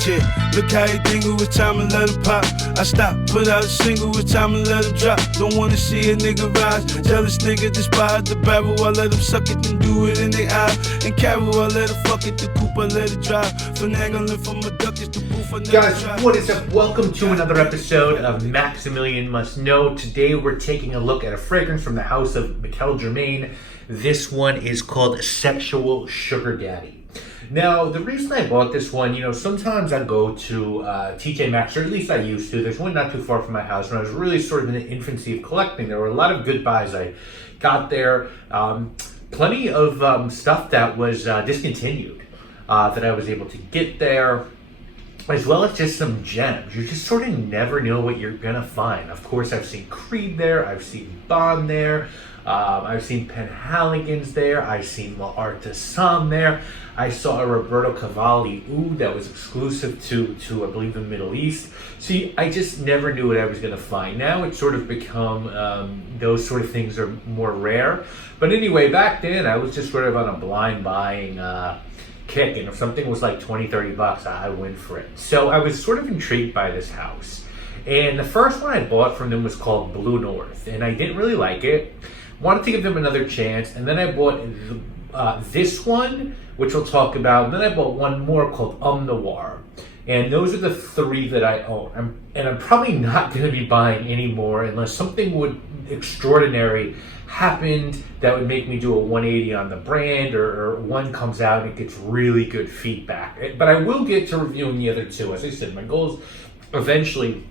Shit, look how you dingle with time and let him pop. I stop, put out a single with time and let him drop. Don't wanna see a nigga rise. Jealous nigga despise the barrel. I let him suck it and do it in the eye. And Carol, I let her fuck it, the coupe, I let it drive. Finagling from a duck is the proof I never Guys, tried. what is up? Welcome to another episode of Maximilian Must Know. Today we're taking a look at a fragrance from the house of Michel Germain. This one is called Sexual Sugar Daddy. Now, the reason I bought this one, sometimes I go to TJ Maxx, or at least I used to. There's one not too far from my house. When I was really sort of in the infancy of collecting, there were a lot of good buys I got there. Plenty of stuff that was discontinued that I was able to get there, as well as just some gems. You just sort of never know what you're gonna find. Of course, I've seen Creed there, I've seen Bond there, I've seen Penhaligon's there, I've seen L'Artisan there. I saw a Roberto Cavalli oud that was exclusive to I believe the Middle East. See, I just never knew what I was gonna find. Now it's sort of become, those sort of things are more rare. But anyway, back then I was just sort of on a blind buying kick, and if something was like 20-30 bucks, I went for it. So I was sort of intrigued by this house, and the first one I bought from them was called Blue North, and I didn't really like it. Wanted to give them another chance, and then I bought this one, which we'll talk about, and then I bought one more called Noir. And those are the three that I own. I'm probably not going to be buying any more unless something extraordinary happened that would make me do a 180 on the brand, or one comes out and it gets really good feedback. But I will get to reviewing the other two. As I said, my goal is eventually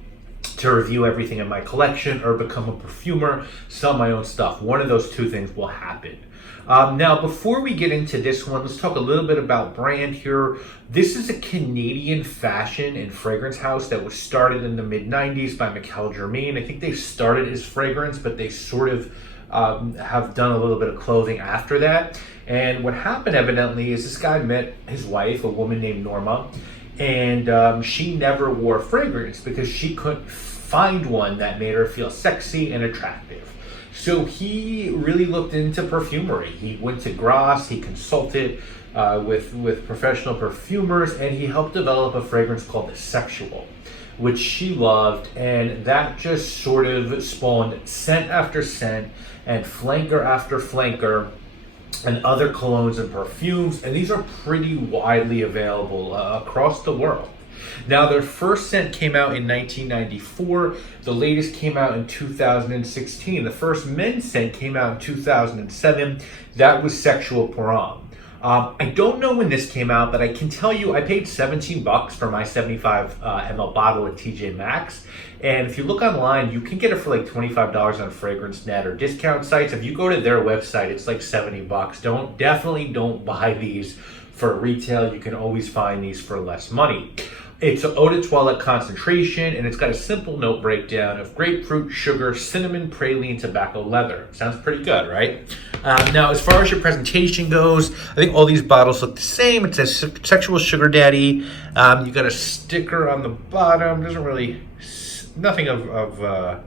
to review everything in my collection or become a perfumer, sell my own stuff. One of those two things will happen. Now, before we get into this one, let's talk a little bit about brand here. This is a Canadian fashion and fragrance house that was started in the mid-90s by Michel Germain. I think they started as fragrance, but they sort of have done a little bit of clothing after that. And what happened evidently is this guy met his wife, a woman named Norma, and she never wore fragrance because she couldn't find one that made her feel sexy and attractive. So he really looked into perfumery. He went to Grasse, he consulted with professional perfumers, and he helped develop a fragrance called Sexual, which she loved, and that just sort of spawned scent after scent and flanker after flanker and other colognes and perfumes, and these are pretty widely available across the world. Now, their first scent came out in 1994. The latest came out in 2016. The first men's scent came out in 2007. That was Sexual Prom. I don't know when this came out, but I can tell you I paid 17 bucks for my 75 ml bottle at TJ Maxx. And if you look online, you can get it for like $25 on FragranceNet or discount sites. If you go to their website, it's like 70 bucks. Definitely don't buy these for retail. You can always find these for less money. It's an eau de toilette concentration, and it's got a simple note breakdown of grapefruit, sugar, cinnamon, praline, tobacco, leather. Sounds pretty good, right? Now, as far as your presentation goes, I think all these bottles look the same. It says Sexual Sugar Daddy. You got a sticker on the bottom. Nothing of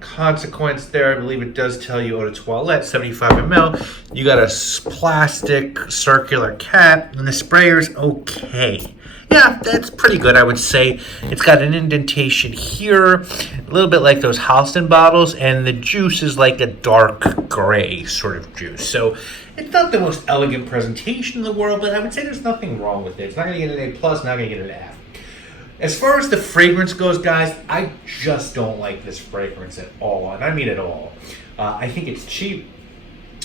consequence there. I believe it does tell you eau de toilette, 75 ml. You got a plastic circular cap, and the sprayer's okay. Yeah, that's pretty good, I would say. It's got an indentation here, a little bit like those Halston bottles, and the juice is like a dark gray sort of juice. So it's not the most elegant presentation in the world, but I would say there's nothing wrong with it. It's not going to get an A+, not going to get an F. As far as the fragrance goes, guys, I just don't like this fragrance at all, and I mean at all. I think it's cheap.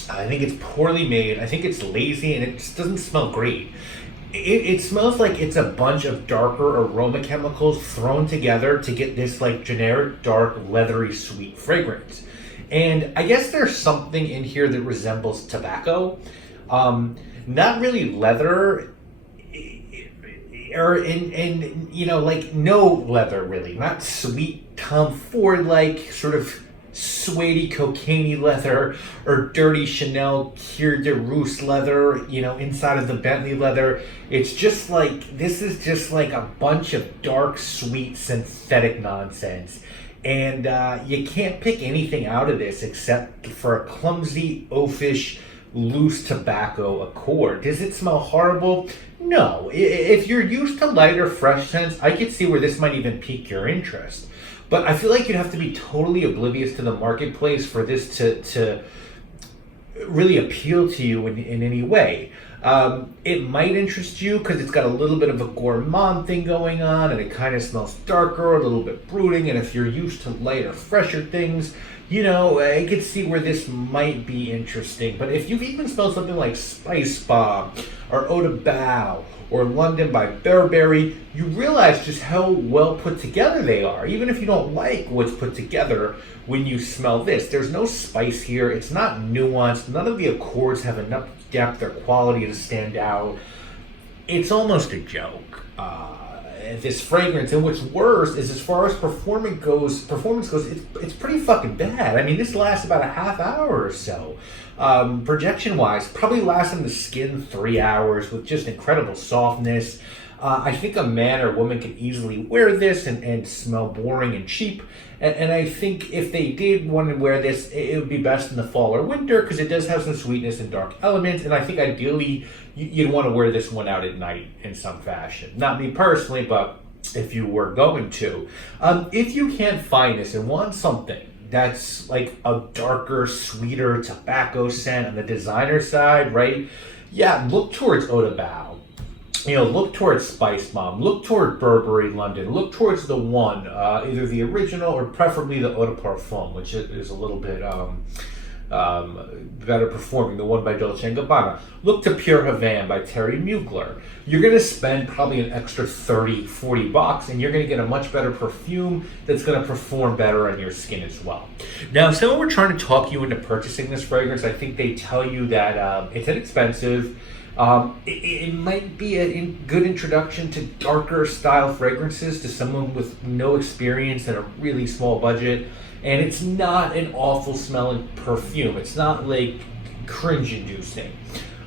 I think it's poorly made. I think it's lazy, and it just doesn't smell great. It smells like it's a bunch of darker aroma chemicals thrown together to get this like generic, dark, leathery, sweet fragrance. And I guess there's something in here that resembles tobacco. Not really leather, or like no leather really. Not sweet Tom Ford like sort of suede cocaine-y leather or dirty Chanel Cuir de Rousse leather, inside of the Bentley leather. It's just like, this is just like a bunch of dark, sweet, synthetic nonsense. And you can't pick anything out of this except for a clumsy, oafish loose tobacco accord. Does it smell horrible? No. If you're used to lighter, fresh scents, I could see where this might even pique your interest. But I feel like you'd have to be totally oblivious to the marketplace for this to really appeal to you in any way. It might interest you because it's got a little bit of a gourmand thing going on, and it kind of smells darker, a little bit brooding. And if you're used to lighter, fresher things, I could see where this might be interesting. But if you've even smelled something like Spice Bomb or Eau de Bao or London by Burberry, you realize just how well put together they are, even if you don't like what's put together when you smell this. There's no spice here. It's not nuanced. None of the accords have enough depth or quality to stand out. It's almost a joke. This fragrance, and what's worse is, as far as performance goes, it's pretty fucking bad. I mean, this lasts about a half hour or so. Projection wise, probably lasts in the skin 3 hours with just incredible softness. I think a man or woman could easily wear this and smell boring and cheap. And I think if they did want to wear this, it would be best in the fall or winter because it does have some sweetness and dark elements. And I think ideally you'd want to wear this one out at night in some fashion. Not me personally, but if you were going to. If you can't find this and want something that's like a darker, sweeter tobacco scent on the designer side, right? Yeah, look towards Eau de Bao. Look towards Spice Bomb, look toward Burberry London, look towards the one, either the original or preferably the Eau de Parfum, which is a little bit better performing, the one by Dolce & Gabbana. Look to Pure Havana by Terry Mugler. You're going to spend probably an extra $30-$40 and you're going to get a much better perfume that's going to perform better on your skin as well. Now, if someone were trying to talk you into purchasing this fragrance, I think they tell you that it's inexpensive. It might be a good introduction to darker style fragrances to someone with no experience and a really small budget. And it's not an awful smelling perfume. It's not like cringe inducing.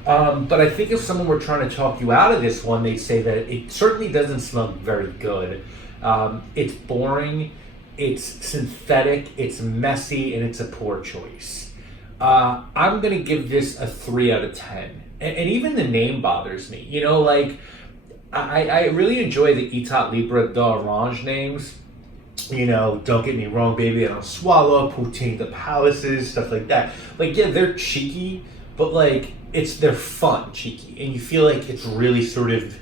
But I think if someone were trying to talk you out of this one, they'd say that it certainly doesn't smell very good. It's boring, it's synthetic, it's messy, and it's a poor choice. I'm going to give this a 3 out of 10. And even the name bothers me. I really enjoy the Etat Libre d'Orange names. Don't get me wrong, baby, I don't swallow, Poutine the Palaces, stuff like that. They're cheeky, but they're fun cheeky. And you feel like it's really sort of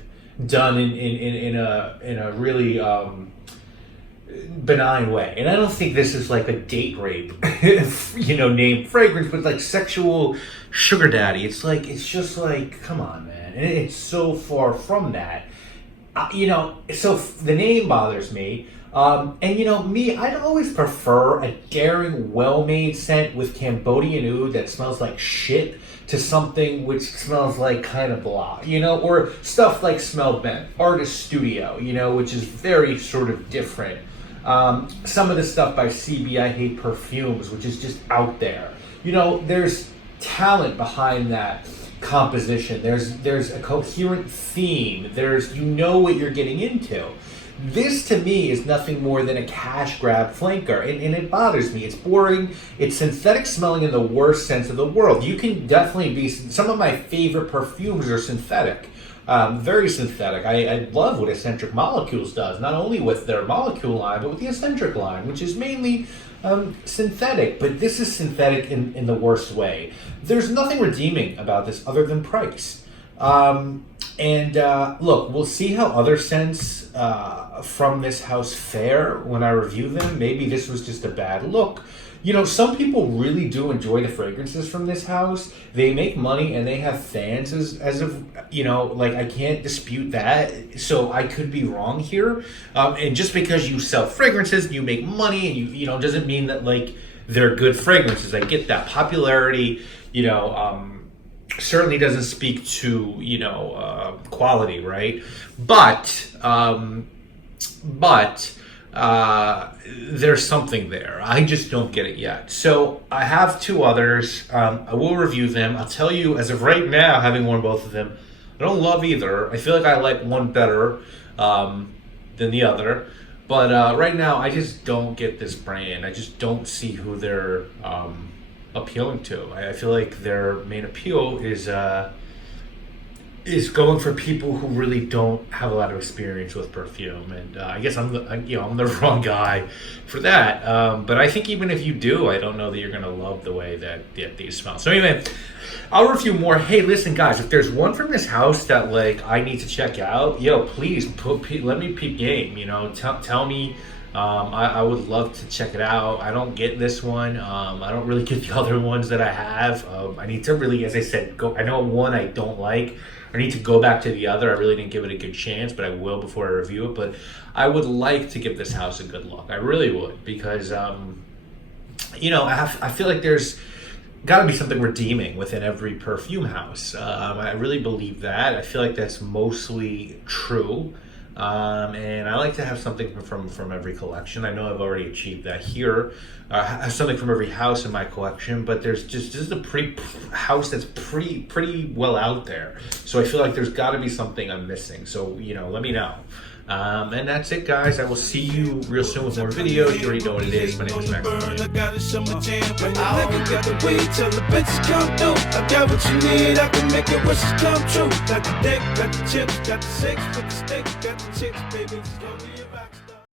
done in a really benign way. And I don't think this is like a date rape, name fragrance, but sexual sugar daddy. It's just come on, man. And it's so far from that. So the name bothers me. Me, I'd always prefer a daring, well-made scent with Cambodian oud that smells like shit to something which smells like kind of blah, or stuff like Smell Bent, Artist Studio, which is very sort of different. Some of the stuff by CB I Hate Perfumes, which is just out there. There's talent behind that composition. There's a coherent theme. There's what you're getting into. This to me is nothing more than a cash grab flanker, and it bothers me. It's boring. It's synthetic smelling in the worst sense of the world. You can definitely be. Some of my favorite perfumes are synthetic. Very synthetic. I love what Eccentric Molecules does, not only with their molecule line, but with the Eccentric line, which is mainly synthetic. But this is synthetic in the worst way. There's nothing redeeming about this other than price. Look, we'll see how other scents from this house fare when I review them. Maybe this was just a bad look. Some people really do enjoy the fragrances from this house. They make money and they have fans as of, I can't dispute that. So I could be wrong here. And just because you sell fragrances and you make money and you doesn't mean that they're good fragrances. I get that. Popularity, certainly doesn't speak to, quality, right? But there's something there. I just don't get it yet. So I have 2 others. I will review them. I'll tell you, as of right now, having worn both of them, I don't love either. I feel like I like one better than the other. But right now, I just don't get this brand. I just don't see who they're appealing to. I feel like their main appeal is going for people who really don't have a lot of experience with perfume, and I guess I'm the wrong guy for that. But I think even if you do, I don't know that you're gonna love the way that these smell. So anyway, I'll review more. Hey, listen, guys, if there's one from this house that like I need to check out, please let me peep game. Tell me. I would love to check it out. I don't get this one. I don't really get the other ones that I have. I need to really, as I said, go. I know one I don't like. I need to go back to the other. I really didn't give it a good chance, but I will before I review it. But I would like to give this house a good look. I really would, because I feel like there's got to be something redeeming within every perfume house. I really believe that. I feel like that's mostly true. And I like to have something from every collection. I know I've already achieved that here. I have something from every house in my collection, but there's just a pretty house that's pretty well out there. So I feel like there's got to be something I'm missing. So let me know. And that's it, guys. I will see you real soon with more videos. You already know what it is. My name is Maximilian. I got a summer jam. When the nigga got the weed, tell the bitches come through. I got what you need, I can make your wishes come true. Got the dick, got the chips, got the six with the stick, got the chicks, baby. It's gonna be a rock.